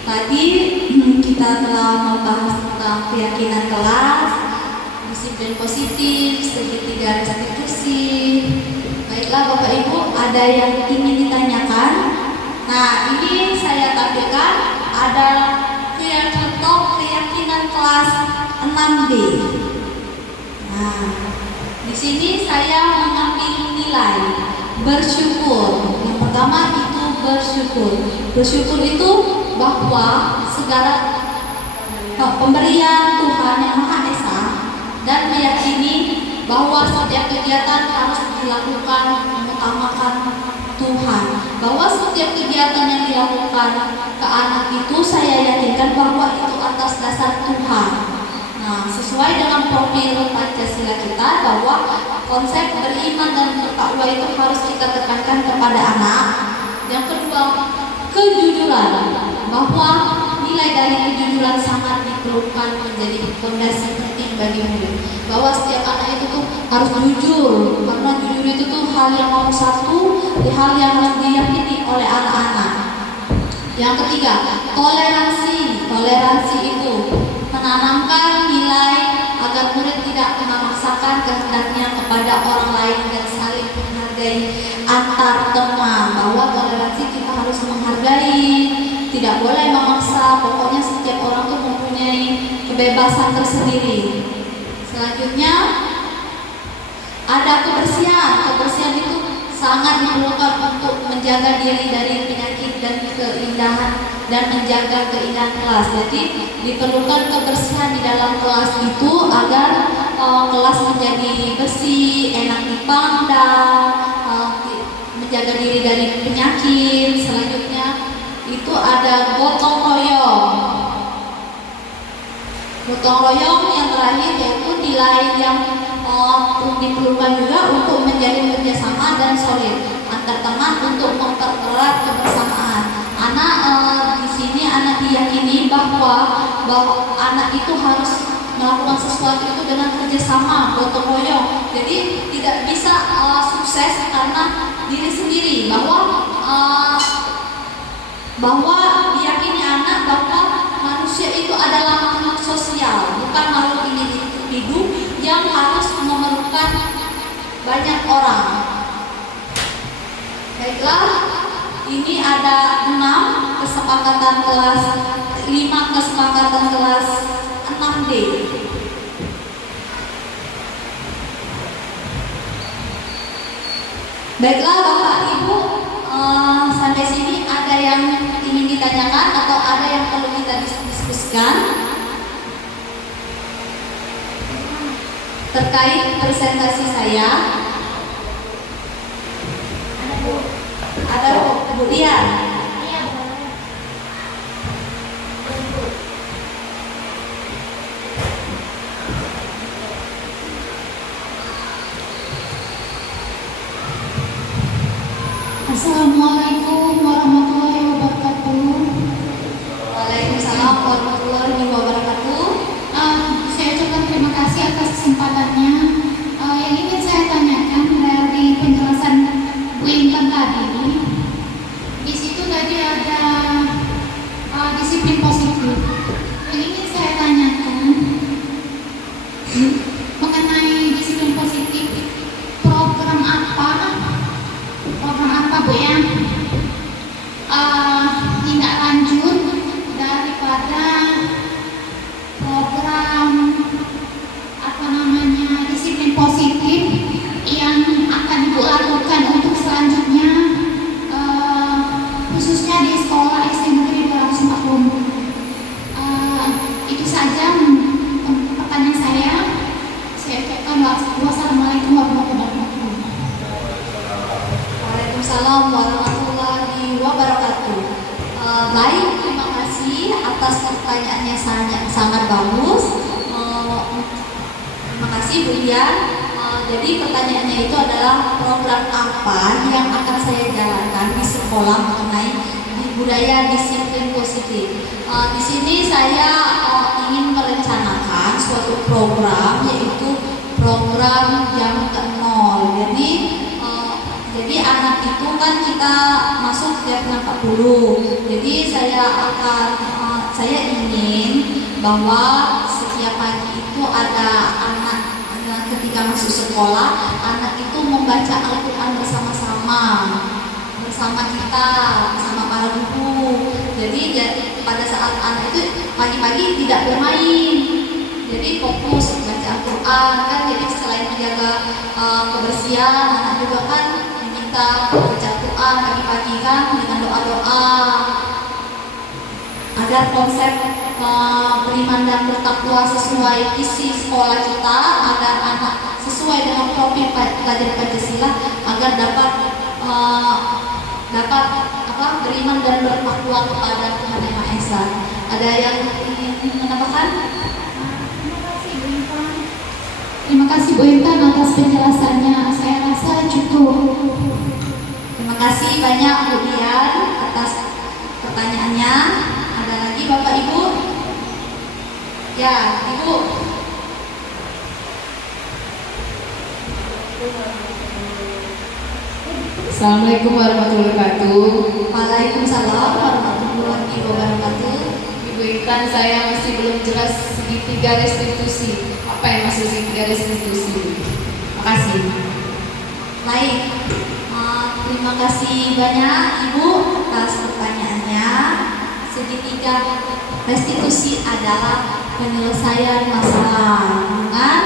Tadi kita telah membahas tentang keyakinan kelas, disiplin positif, segitiga restitusi. Baiklah Bapak Ibu, ada yang ingin ditanyakan? Nah, ini saya tampilkan ada keyakinan kelas 6B. Nah, di sini saya mengambil nilai bersyukur. Yang pertama itu bersyukur. Bersyukur itu bahwa segala pemberian Tuhan yang Maha Esa, dan meyakini bahwa setiap kegiatan harus dilakukan mengutamakan Tuhan, bahwa setiap kegiatan yang dilakukan ke anak itu saya yakinkan bahwa itu atas dasar Tuhan. Nah, sesuai dengan profil Pancasila kita bahwa konsep beriman dan bertakwa itu harus kita tekankan kepada anak. Yang kedua, kejujuran, bahwa nilai dari kejujuran sangat diperlukan menjadi fondasi penting bagi murid. Bahwa setiap anak itu tuh harus jujur, karena jujur itu tuh hal yang nomor satu, hal yang harus diyakini oleh anak-anak. Yang ketiga, toleransi. Toleransi itu menanamkan nilai agar murid tidak memaksakan kehendaknya kepada orang lain dan saling menghargai antar teman. Bahwa toleransi kita harus menghargai, tidak boleh memaksa. Pokoknya setiap orang tuh mempunyai kebebasan tersendiri. Selanjutnya ada kebersihan. Kebersihan itu sangat diperlukan untuk menjaga diri dari penyakit dan keindahan dan menjaga keindahan kelas. Jadi diperlukan kebersihan di dalam kelas itu agar kelas menjadi bersih, enak dipandang, menjaga diri dari penyakit. Selanjutnya itu ada gotong royong. Gotong royong yang terakhir yaitu nilai yang diperlukan juga untuk menjalin kerjasama dan solid antar teman untuk mempererat kebersamaan. Anak di sini anak diyakini bahwa anak itu harus melakukan sesuatu itu dengan kerjasama, gotong royong. Jadi tidak bisa sukses karena diri sendiri, bahwa diyakini anak bahwa manusia itu adalah makhluk sosial, bukan makhluk individu yang harus memerlukan banyak orang. Baiklah, ini ada 6 kesepakatan kelas, 5 kesepakatan kelas 6D. Baiklah Bapak Ibu, sampai sini ada yang ingin ditanyakan atau ada yang perlu kita diskusikan terkait presentasi saya? Ada kemudian Assalamualaikum warahmatullahi wabarakatuh. Waalaikumsalam warahmatullahi wabarakatuh. Saya ucapkan terima kasih atas kesempatannya. Yang ingin saya tanyakan dari penjelasan Bu Intan tadi, di situ tadi ada disiplin positif. Yang ingin saya tanyakan mengenai disiplin positif, program apa Bu ya? Tindak lanjut daripada program disiplin positif yang akan Ibu lakukan untuk selanjutnya, khususnya di sekolah SD Negeri 240. Itu saja pertanyaan saya. Saya ucapkan wassalamualaikum warahmatullahi wabarakatuh. Waalaikumsalam warahmatullahi wabarakatuh. Baik, terima kasih atas pertanyaannya sangat bagus. Terima kasih Bu Dian. Jadi pertanyaannya itu adalah program apa yang akan saya jalankan di sekolah mengenai budaya disiplin positif. Di sini saya ingin merencanakan suatu program, yaitu program jam ke nol. Jadi anak itu kan kita masuk setiap 40. Jadi saya ingin bahwa setiap pagi itu ada anak ketika masuk sekolah, anak itu membaca Al-Quran bersama-sama kita, bersama para guru. Jadi pada saat anak itu pagi-pagi tidak bermain, jadi fokus baca Al-Quran kan. Jadi selain menjaga kebersihan, anak juga kan kita baca Al-Quran pagi-pagi kan dengan doa-doa agar konsep beriman dan bertakwa sesuai isi sekolah kita, agar anak sesuai dengan profil pelajar Pancasila, agar dapat dapat beriman dan bertakwa kepada Tuhan Yang Maha Esa. Ada yang ingin menambahkan? Terima kasih Bu Intan atas penjelasannya. Saya rasa cukup. Terima kasih banyak Bu Dian atas pertanyaannya. Ada lagi Bapak Ibu? Ya, Ibu. Assalamualaikum warahmatullahi wabarakatuh. Waalaikumsalam warahmatullahi wabarakatuh. Ibu Intan, saya masih belum jelas segitiga restitusi. Apa yang maksud segitiga restitusi? Makasih. Baik, terima kasih banyak Ibu atas pertanyaannya. Segitiga restitusi adalah penyelesaian masalah dengan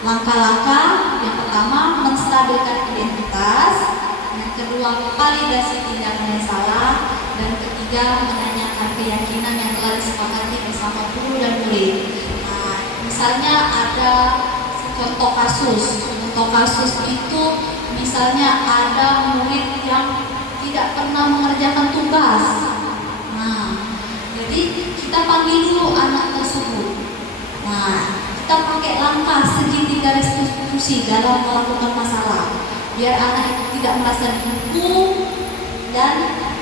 langkah-langkah. Yang pertama, menstabilkan identitas. Yang kedua, validasi tindakan yang salah. Dan ketiga, menanyakan keyakinan yang telah disepakati bersama guru dan murid. Nah, misalnya ada contoh kasus. Contoh kasus itu misalnya ada murid yang tidak pernah mengerjakan tugas. Nah, jadi kita panggil dulu anak tersebut. Nah, kita pakai langkah segitiga restitusi dalam melakukan masalah, biar anak itu tidak merasa dihukum dan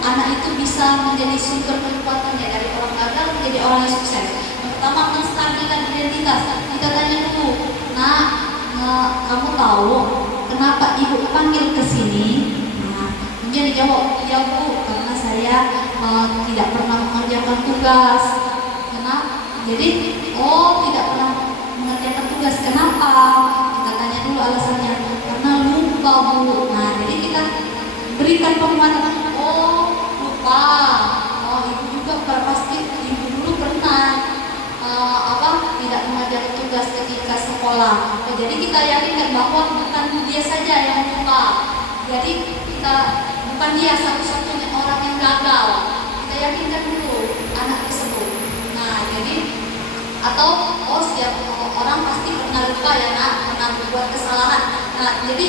anak itu bisa menjadi sumber kekuatannya dari orang gagal menjadi orang yang sukses. Yang pertama, menstabilkan identitas. Kita tanya dulu, kamu tahu kenapa ibu panggil ke sini? Nah, kemudian dijawab, ya Bu, karena saya tidak pernah mengerjakan tugas. Kenapa? Jadi, tidak pernah mengerjakan tugas. Kenapa? Kita tanya dulu alasannya. Karena lupa Bu. Nah, jadi kita berikan penguatan. Lupa. Ibu juga pasti ibu dulu pernah tidak mengerjakan tugas ketika sekolah. Jadi kita yakinkan bahwa bukan dia saja yang lupa. Jadi kita bukan dia satu-satunya orang yang gagal. Kita yakinkan dulu anak tersebut. Nah, jadi atau setiap orang pasti pernah lupa ya nak, pernah berbuat kesalahan. Nah, jadi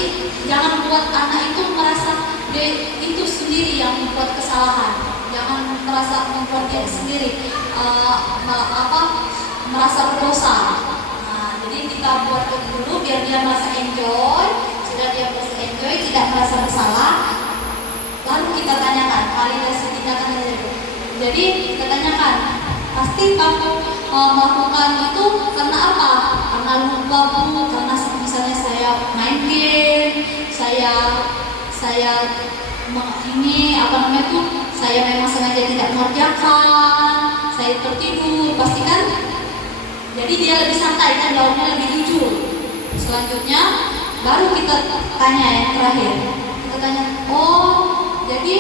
jangan buat anak itu merasa dia itu sendiri yang membuat kesalahan. Jangan merasa membuat dia sendiri merasa berdosa. Nah, jadi kita buat dulu biar dia merasa enjoy. Sudah dia merasa enjoy, tidak merasa bersalah, lalu kita tanyakan validasi tindakan itu. Jadi kita tanyakan, pasti kamu melakukan itu karena apa? Karena lupa Bu, karena misalnya saya main game, saya saya memang sengaja tidak mengerjakan, saya tertidur, pasti kan? Jadi dia lebih santai kan, jawabnya lebih jujur. Selanjutnya baru kita tanya yang terakhir. Kita tanya, jadi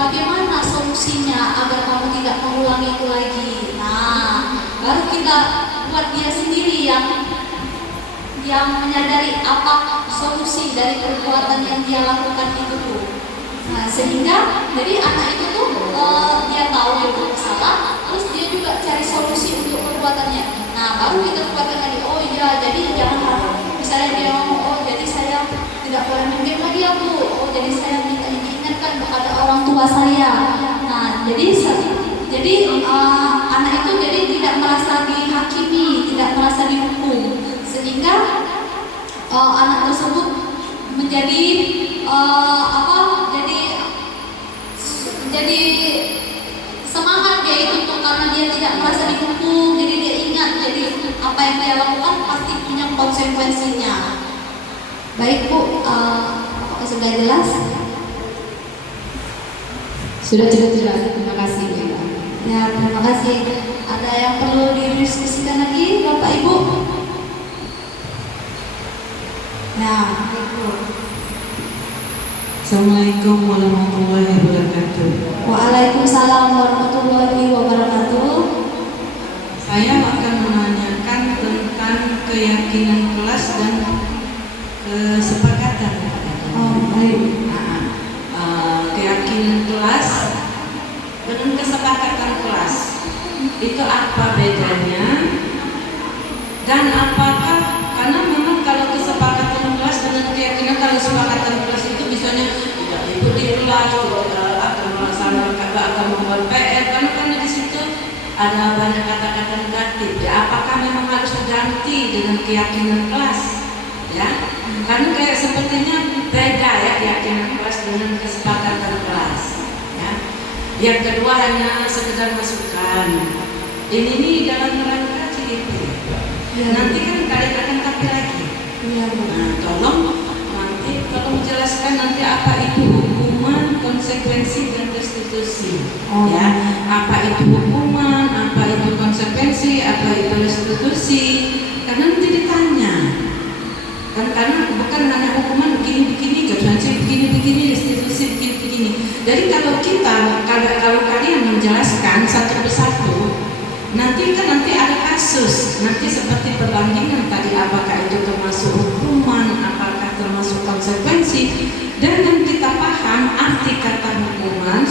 bagaimana solusinya agar kamu tidak mengulangi itu lagi? Nah, baru kita buat dia sendiri yang menyadari apa solusi dari perbuatan yang dia lakukan itu tuh. Nah, sehingga jadi anak itu tuh dia tahu dia bersalah, terus dia juga cari solusi untuk perbuatannya. Nah, baru kita buatkan lagi. Jadi jangan harap. Misalnya dia ngomong, jadi saya tidak boleh main game lagi ya Bu. Jadi saya minta diingatkan kepada orang tua saya. Nah, jadi anak itu jadi tidak merasa dihakimi, tidak merasa dihukum, sehingga anak tersebut menjadi jadi semangat dia itu karena dia tidak merasa dihukum, jadi dia ingat, jadi apa yang dia lakukan pasti punya konsekuensinya. Baik Bu, apakah sudah jelas? Sudah jelas. Terima kasih Bu. Ya, terima kasih. Ada yang perlu didiskusikan lagi Bapak Ibu? Ya, Ibu. Assalamualaikum warahmatullahi wabarakatuh. Waalaikumsalam warahmatullahi wabarakatuh. Saya akan menanyakan tentang keyakinan kelas dan kesepakatan. Baik. Keyakinan kelas dengan kesepakatan kelas itu apa bedanya? Dan apakah karena memang kalau kesepakatan kelas dengan keyakinan, kalau kesepakatan kelas itu misalnya tidak ikut di bebas, akan melaksanakan, akan membuat PR, karena di situ ada banyak kata-kata negatif. Ya, apakah memang harus diganti dengan keyakinan kelas? Ya, karena kayak sepertinya beda ya keyakinan kelas dengan kesepakatan kelas. Ya. Yang kedua hanya sekedar masukan. Ini nih dalam rangka CIP. Nanti kan kalian akan tapi lagi. Nah, tolong jelaskan nanti apa itu hukuman, konsekuensi dan restitusi. Ya, apa itu hukuman, apa itu konsekuensi, apa itu restitusi. Karena nanti ditanya. Kan karena bukan hanya hukuman begini-begini, konsekuensi begini-begini, restitusi begini-begini. Jadi kalau kalian menjelaskan satu persatu, nanti ada kasus, nanti seperti perbandingan tadi, apakah itu termasuk hukuman, apakah termasuk konsekuensi, dan kita paham arti kata hukuman,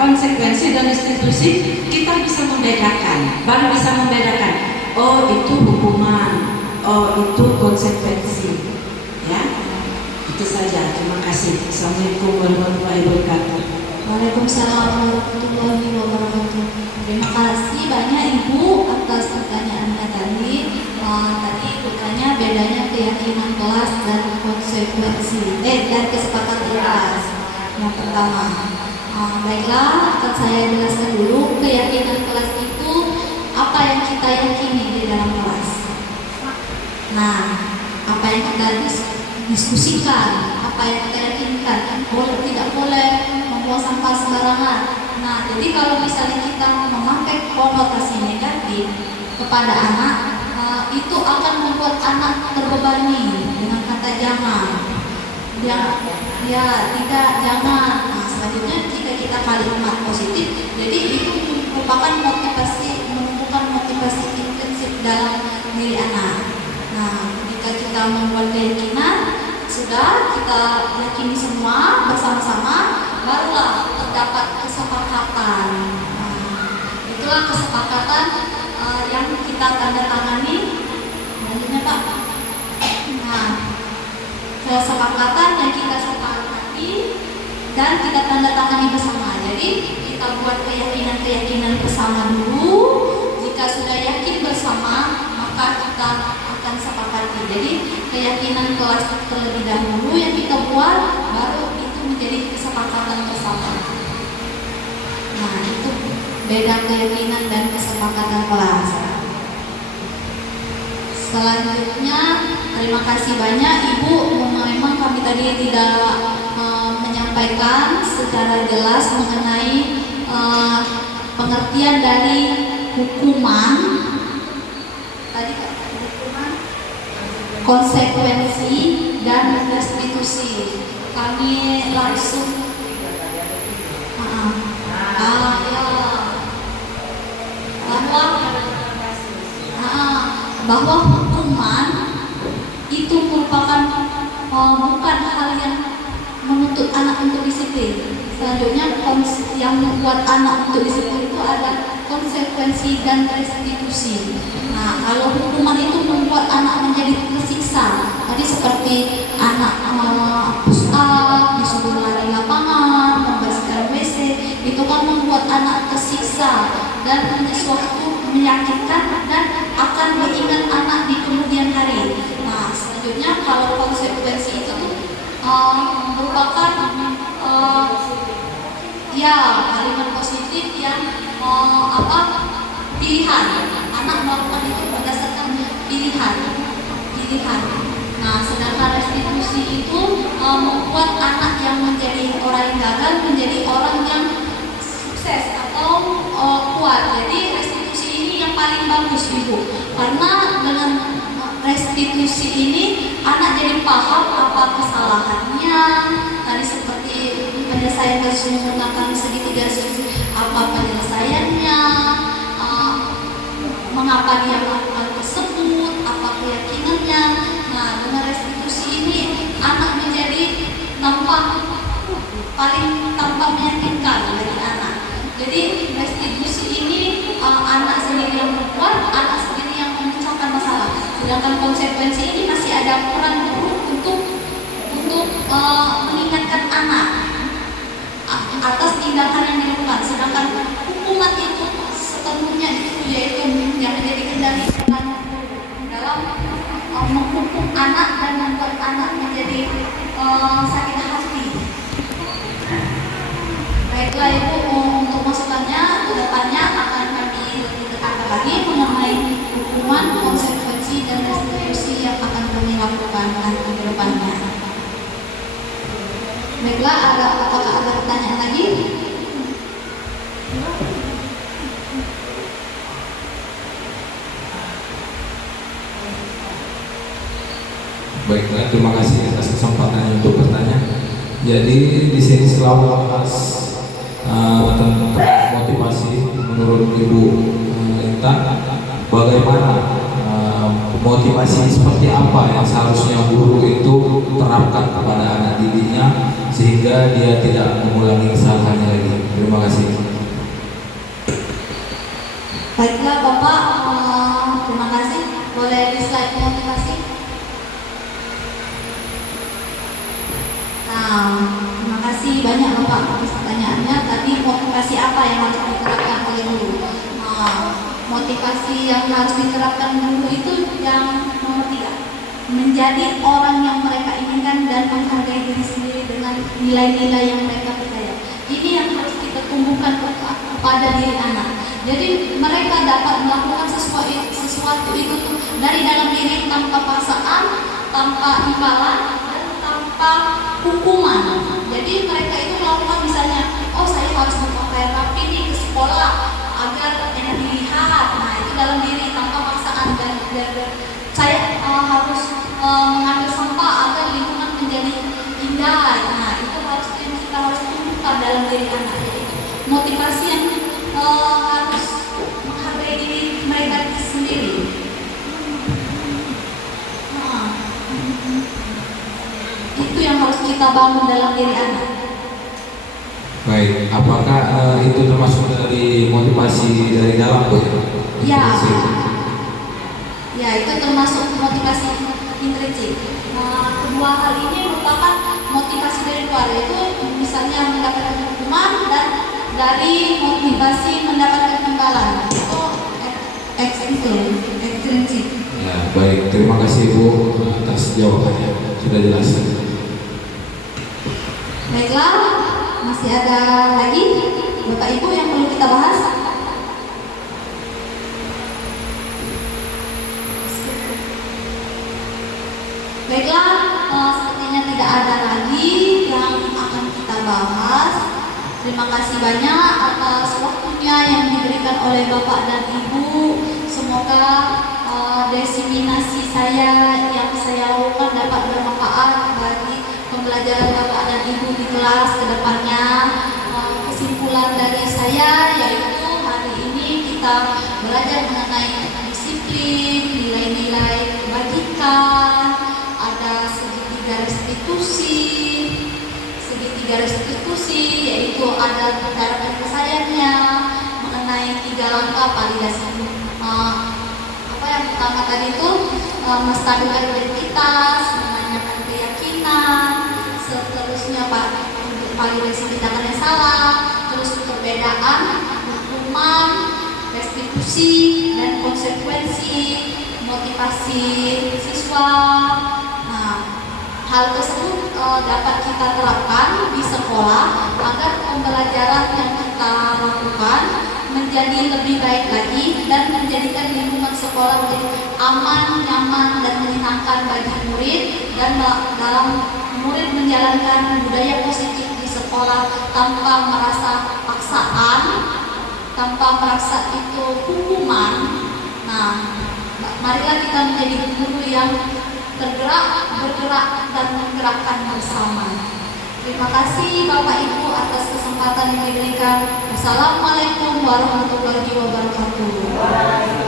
konsekuensi dan restitusi, kita bisa membedakan, baru bisa membedakan. Oh itu hukuman, oh itu konsekuensi, ya. Itu saja. Terima kasih. Assalamualaikum warahmatullahi wabarakatuh. Waalaikumsalam warahmatullahi wabarakatuh. Terima kasih banyak Ibu atas pertanyaannya tadi. Tadi bertanya bedanya keyakinan kelas dan konsekuensi, dan kesepakatan kelas. Yang pertama, baiklah, akan saya jelaskan dulu. Keyakinan kelas itu apa yang kita yakini di dalam kelas. Nah, apa yang kita diskusikan, apa yang kita yakinkan, tidak boleh membuang sampah sembarangan. Nah, jadi kalau misalnya kita memakai konotasi negatif kepada anak, itu akan membuat anak terbebani dengan kata jangan. Tidak, jangan. Nah, selanjutnya jika kita kalimat positif, jadi itu merupakan menumbuhkan motivasi intensif dalam diri anak. Nah, jika kita membuat keyakinan, sudah kita yakini semua bersama-sama, barulah terdapat kesepakatan. Itulah kesepakatan yang kita tanda tangani. Lanjutnya Pak. Nah, kesepakatan yang kita sepakati dan kita tanda tangani bersama. Jadi kita buat keyakinan bersama dulu. Jika sudah yakin bersama, maka kita akan sepakati. Jadi keyakinan kelas terlebih dahulu yang kita buat, baru itu menjadi kesepakatan bersama. Nah, itu beda keyakinan dan kesepakatan kelas. Selanjutnya, terima kasih banyak Ibu. Memang kami tadi tidak menyampaikan secara jelas mengenai pengertian dari hukuman. Tadi hukuman, konsekuensi dan restitusi. Kami langsung bahwa hukuman itu merupakan bukan hal yang menuntut anak untuk disiplin. Selanjutnya yang membuat anak untuk disiplin itu ada konsekuensi dan restitusi. Nah, kalau hukuman itu membuat anak menjadi tersiksa, tadi seperti anak push up, disuruh lari lapangan, membersihkan WC, itu kan membuat anak tersiksa dan sesuatu menyakitkan dan akan mengingat anak di kemudian hari. Nah, selanjutnya kalau konsekuensi itu merupakan kalimat positif yang pilihan. Anak melakukan itu berdasarkan pilihan. Nah, sedangkan restitusi itu membuat anak yang menjadi orang yang gagal menjadi orang yang sukses atau kuat. Jadi restitusi ini yang paling bagus Ibu, karena dengan restitusi ini anak jadi paham apa kesalahannya. Tadi seperti penyelesaian kasus menggunakan segitiga restitusi, apa penyelesaiannya, mengapa dia melakukan tersebut, apa keyakinannya. Nah, dengan restitusi ini anak menjadi tampak meyakinkan bagi anak. Jadi restitusi ini anak sendiri yang membuat, anak sendiri yang memecahkan masalah. Sedangkan konsekuensi ini masih ada peran guru untuk mengingatkan anak. atas tindakan yang dilakukan. Sedangkan hukuman itu sepenuhnya itu yaitu yang menjadi kendali dalam menghukum anak dan membuat anak menjadi sakit hati. Baiklah Ibu, untuk masukannya ke depannya akan kami lebih tekankan lagi mengenai hukuman, konsekuensi dan restitusi yang akan kami lakukan nanti ke depannya. Baiklah, apakah ada pertanyaan lagi? Baiklah, terima kasih atas kesempatannya untuk bertanya. Jadi di sini selalu bahas tentang motivasi menurut Ibu Lintang, bagaimana motivasi seperti apa yang seharusnya guru itu terapkan kepada anak didiknya sehingga dia tidak mengulangi kesalahannya lagi. Terima kasih. Baiklah Bapak, terima kasih. Boleh di slide motivasi. Nah, terima kasih banyak Bapak atas pertanyaannya. Tadi motivasi apa yang harus diterapkan oleh guru? Motivasi yang harus diterapkan guru itu yang nomor 3, menjadi orang yang mereka inginkan dan menghargai diri sendiri dengan nilai-nilai yang mereka percaya. Ini yang harus kita tumbuhkan kepada diri anak. Jadi mereka dapat melakukan sesuatu itu dari dalam diri tanpa paksaan, tanpa imbalan, dan tanpa hukuman. Jadi mereka itu melakukan misalnya, oh saya harus berpakaian rapi nih ke sekolah agar enak dilihat. Nah itu dalam diri tanpa paksaan dan saya harus mengambil sampah agar lingkungan menjadi indah. Nah itu kita harus tumbuhkan dalam diri anak. Jadi motivasi yang harus menghargai diri mereka sendiri. Itu yang harus kita bangun dalam diri anak. Baik, apakah itu termasuk dari motivasi dari dalam Bu? Ya, ya itu termasuk motivasi intrinsik. Kedua hal ini merupakan motivasi dari luar, yaitu misalnya mendapatkan hukuman dan dari motivasi mendapatkan imbalan. Itu ekstrinsik. Ya, baik, terima kasih Bu atas jawabannya, sudah jelas. Baiklah, masih ada lagi Bapak Ibu yang perlu kita bahas? Baiklah, sepertinya tidak ada lagi yang akan kita bahas. Terima kasih banyak atas waktunya yang diberikan oleh Bapak dan Ibu. Semoga diseminasi saya yang saya lakukan dapat bermanfaat bagi pembelajaran Bapak dan Ibu di kelas ke depannya. Kesimpulan dari saya yaitu hari ini kita belajar mengenai disiplin, nilai-nilai kebajikan, ada segitiga restitusi, yaitu ada cara penyelesaiannya, mengenai 3 langkah validasi. Apa yang pertama tadi itu menstabilkan identitas, menanyakan keyakinan, seterusnya validasi tindakan yang salah, terus perbedaan, hukuman, restitusi, dan konsekuensi, motivasi siswa. Nah, hal tersebut dapat kita terapkan di sekolah agar pembelajaran yang kita lakukan menjadi lebih baik lagi dan menjadikan lingkungan sekolah menjadi aman, nyaman, dan menyenangkan bagi murid, dan dalam murid menjalankan budaya positif di sekolah tanpa merasa paksaan, tanpa merasa itu hukuman. Nah, marilah kita menjadi guru yang bergerak, dan menggerakkan bersama. Terima kasih Bapak Ibu atas kesempatan yang diberikan. Wassalamualaikum warahmatullahi wabarakatuh.